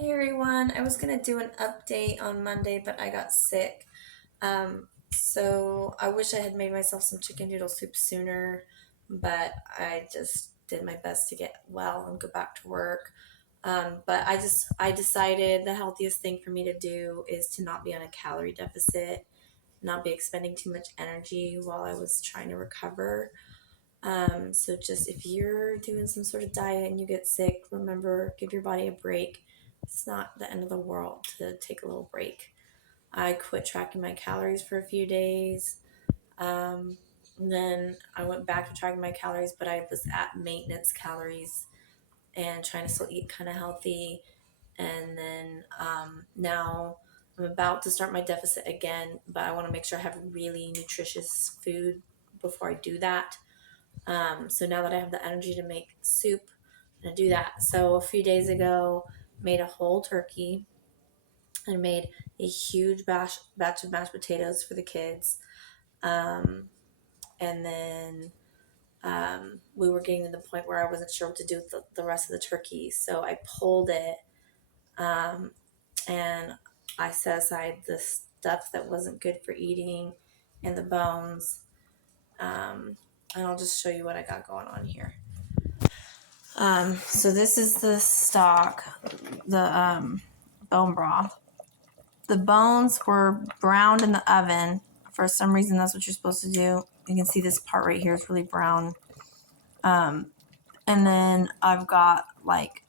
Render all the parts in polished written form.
Hey everyone, I was gonna do an update on Monday, but I got sick. So I wish I had made myself some chicken noodle soup sooner, but I just did my best to get well and go back to work. But I decided the healthiest thing for me to do is to not be on a calorie deficit, not be expending too much energy while I was trying to recover. So just if you're doing some sort of diet and you get sick, remember, give your body a break. It's not the end of the world to take a little break. I quit tracking my calories for a few days. And then I went back to tracking my calories, but I was at maintenance calories and trying to still eat kind of healthy. And then now I'm about to start my deficit again, but I want to make sure I have really nutritious food before I do that. So now that I have the energy to make soup, I'm gonna do that. So a few days ago, made a whole turkey and made a huge batch of mashed potatoes for the kids. Um, and then we were getting to the point where I wasn't sure what to do with the rest of the turkey. So I pulled it um, and I set aside the stuff that wasn't good for eating and the bones. And I'll just show you what I got going on here. So this is the stock, the bone broth. The bones were browned in the oven. For some reason, that's what you're supposed to do. You can see this part right here is really brown. And then I've got like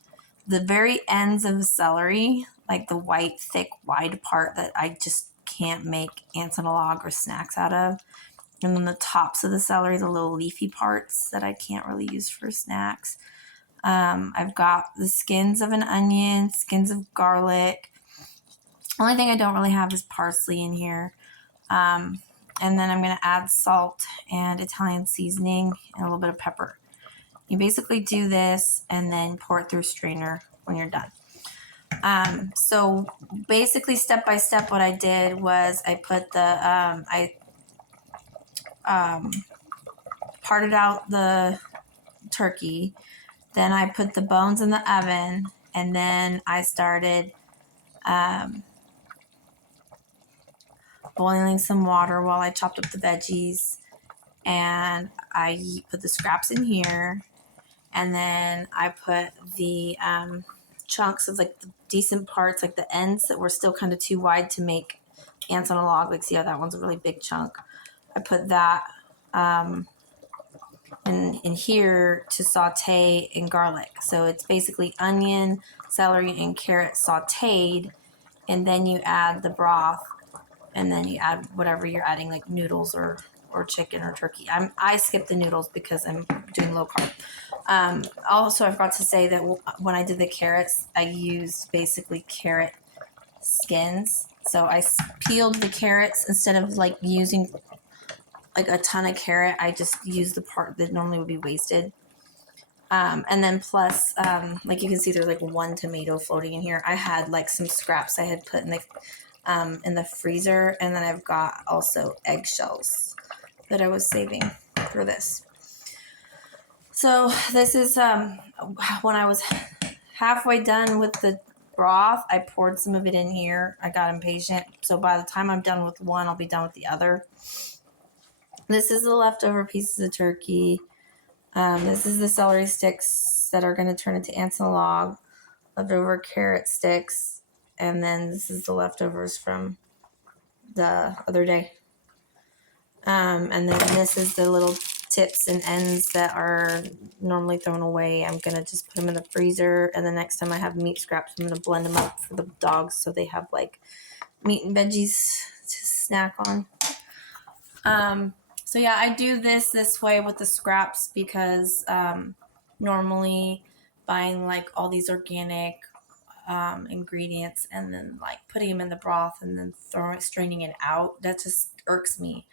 the very ends of the celery, like the white, thick, wide part that I just can't make antinologue or snacks out of. And then the tops of the celery, the little leafy parts that I can't really use for snacks. I've got the skins of an onion, skins of garlic. Only thing I don't really have is parsley in here. And then I'm going to add salt and Italian seasoning and a little bit of pepper. You basically do this and then pour it through a strainer when you're done. So basically step by step what I did was I put I parted out the turkey. Then I put the bones in the oven, and then I started boiling some water while I chopped up the veggies. And I put the scraps in here, and then I put the chunks of like the decent parts, like the ends that were still kind of too wide to make ants on a log. Like, see how that one's a really big chunk? I put that in here to saute in garlic. So it's basically onion, celery, and carrot sauteed, and then you add the broth, and then you add whatever you're adding, like noodles or chicken or turkey. I skip the noodles because I'm doing low carb. Also, I forgot to say that when I did the carrots, I used basically carrot skins. So I peeled the carrots instead of like using like a ton of carrot. I just used the part that normally would be wasted. And then plus, like you can see, there's like one tomato floating in here. I had like some scraps I had put in the freezer, and then I've got also eggshells that I was saving for this. So this is when I was halfway done with the broth, I poured some of it in here. I got impatient, so by the time I'm done with one, I'll be done with the other. This is the leftover pieces of turkey. This is the celery sticks that are going to turn into ants in a log. Leftover carrot sticks. And then this is the leftovers from the other day. And then this is the little tips and ends that are normally thrown away. I'm going to just put them in the freezer. And the next time I have meat scraps, I'm going to blend them up for the dogs so they have like meat and veggies to snack on. So yeah, I do this way with the scraps because normally buying like all these organic ingredients and then like putting them in the broth and then straining it out, that just irks me.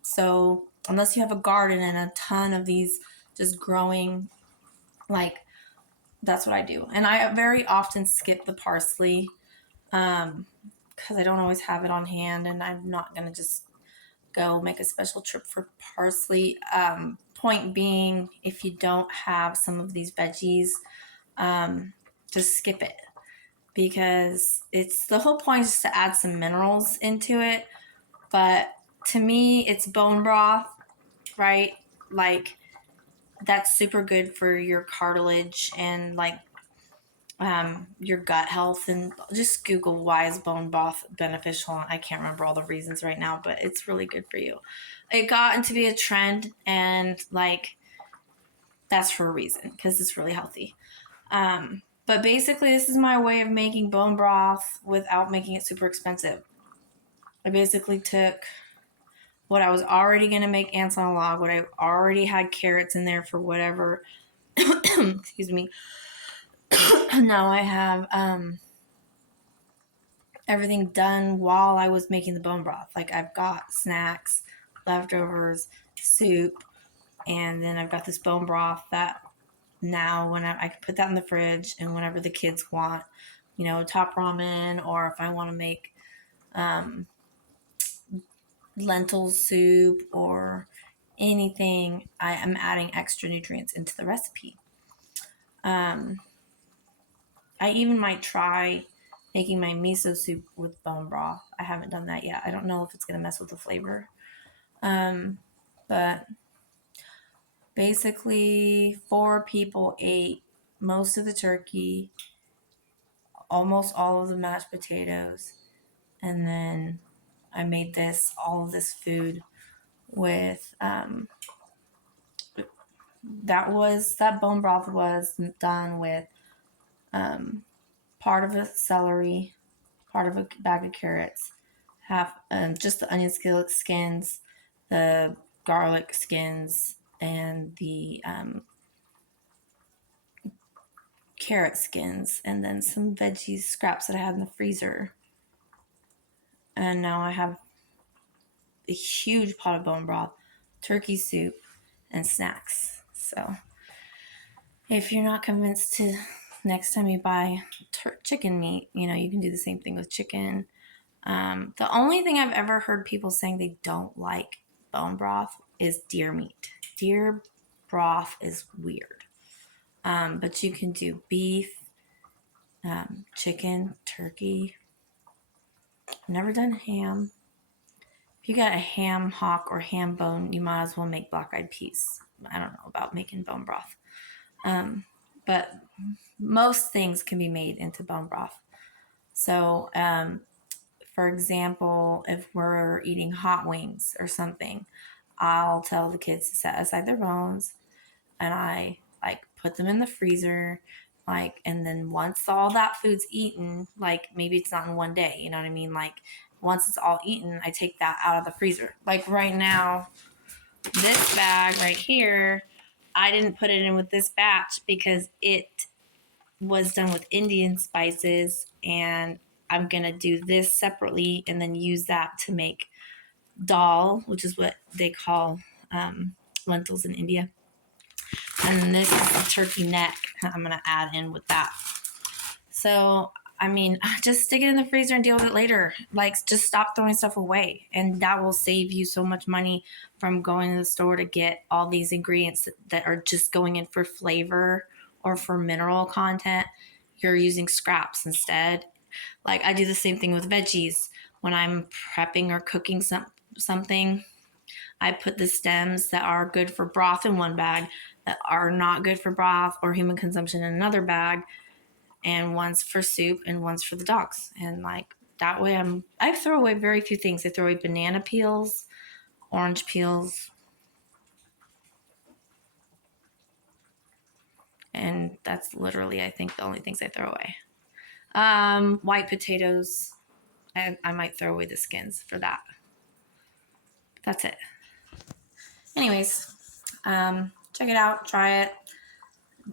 So unless you have a garden and a ton of these just growing, like that's what I do. And I very often skip the parsley because I don't always have it on hand, and I'm not going to just go make a special trip for parsley. Point being, if you don't have some of these veggies, just skip it. because it's the whole point is just to add some minerals into it. But to me, it's bone broth, right? Like that's super good for your cartilage and like your gut health. And just Google why is bone broth beneficial. I can't remember all the reasons right now, but it's really good for you. It got into be a trend, and like that's for a reason because it's really healthy. But basically, this is my way of making bone broth without making it super expensive. I basically took what I was already going to make ants on a log, what I already had carrots in there for whatever. Excuse me. Now I have everything done while I was making the bone broth. Like I've got snacks, leftovers, soup, and then I've got this bone broth that now when I can put that in the fridge, and whenever the kids want, top ramen, or if I want to make lentil soup or anything, I am adding extra nutrients into the recipe. I even might try making my miso soup with bone broth. I haven't done that yet. I don't know if it's going to mess with the flavor. But basically, 4 people ate most of the turkey, almost all of the mashed potatoes, and then I made all of this food with that bone broth was done with part of a celery, part of a bag of carrots, half just the onion skins, the garlic skins, and the carrot skins, and then some veggie scraps that I had in the freezer. And now I have a huge pot of bone broth, turkey soup, and snacks. So if you're not convinced to, next time you buy chicken meat, you can do the same thing with chicken. The only thing I've ever heard people saying they don't like bone broth is deer meat. Deer broth is weird. But you can do beef, chicken, turkey. I've never done ham. If you got a ham hock or ham bone, you might as well make black-eyed peas. I don't know about making bone broth. But most things can be made into bone broth. So, for example, if we're eating hot wings or something, I'll tell the kids to set aside their bones, and I like put them in the freezer, and then once all that food's eaten, like maybe it's not in one day, you know what I mean? Like once it's all eaten, I take that out of the freezer. Like right now, this bag right here, I didn't put it in with this batch because it was done with Indian spices, and I'm gonna do this separately and then use that to make dal, which is what they call lentils in India. And then this is the turkey neck I'm gonna add in with that. So I mean, just stick it in the freezer and deal with it later. Like, just stop throwing stuff away, and that will save you so much money from going to the store to get all these ingredients that are just going in for flavor or for mineral content. You're using scraps instead. Like, I do the same thing with veggies. When I'm prepping or cooking something, I put the stems that are good for broth in one bag, that are not good for broth or human consumption in another bag, and one's for soup and one's for the dogs. And like that way I throw away very few things. I throw away banana peels, orange peels, and that's literally, I think, the only things I throw away. White potatoes, I might throw away the skins for that. That's it. Anyways, check it out, try it.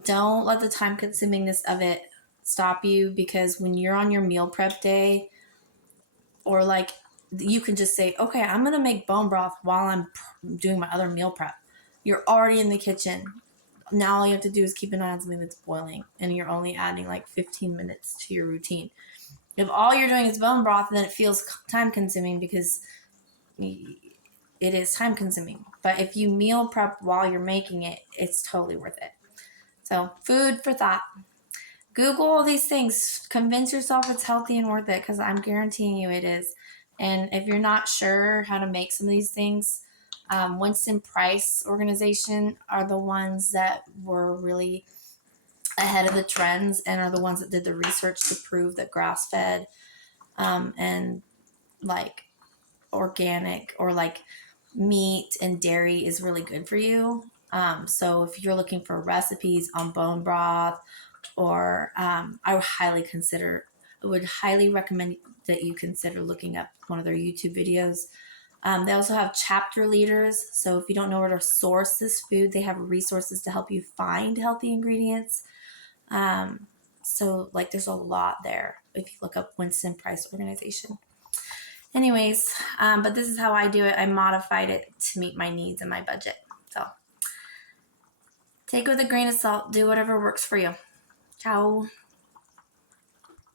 Don't let the time consumingness of it stop you, because when you're on your meal prep day, or like you can just say, okay, I'm going to make bone broth while I'm doing my other meal prep. You're already in the kitchen. Now all you have to do is keep an eye on something that's boiling, and you're only adding like 15 minutes to your routine. If all you're doing is bone broth, then it feels time consuming, because it is time consuming. But if you meal prep while you're making it, it's totally worth it. So food for thought. Google all these things. Convince yourself it's healthy and worth it, because I'm guaranteeing you it is. And if you're not sure how to make some of these things, Winston Price organization are the ones that were really ahead of the trends and are the ones that did the research to prove that grass fed and like organic or like meat and dairy is really good for you. So if you're looking for recipes on bone broth, or I would highly recommend that you consider looking up one of their YouTube videos. They also have chapter leaders. So if you don't know where to source this food, they have resources to help you find healthy ingredients. So like there's a lot there if you look up Winston Price organization. Anyways, but this is how I do it. I modified it to meet my needs and my budget. So take it with a grain of salt. Do whatever works for you. Ciao.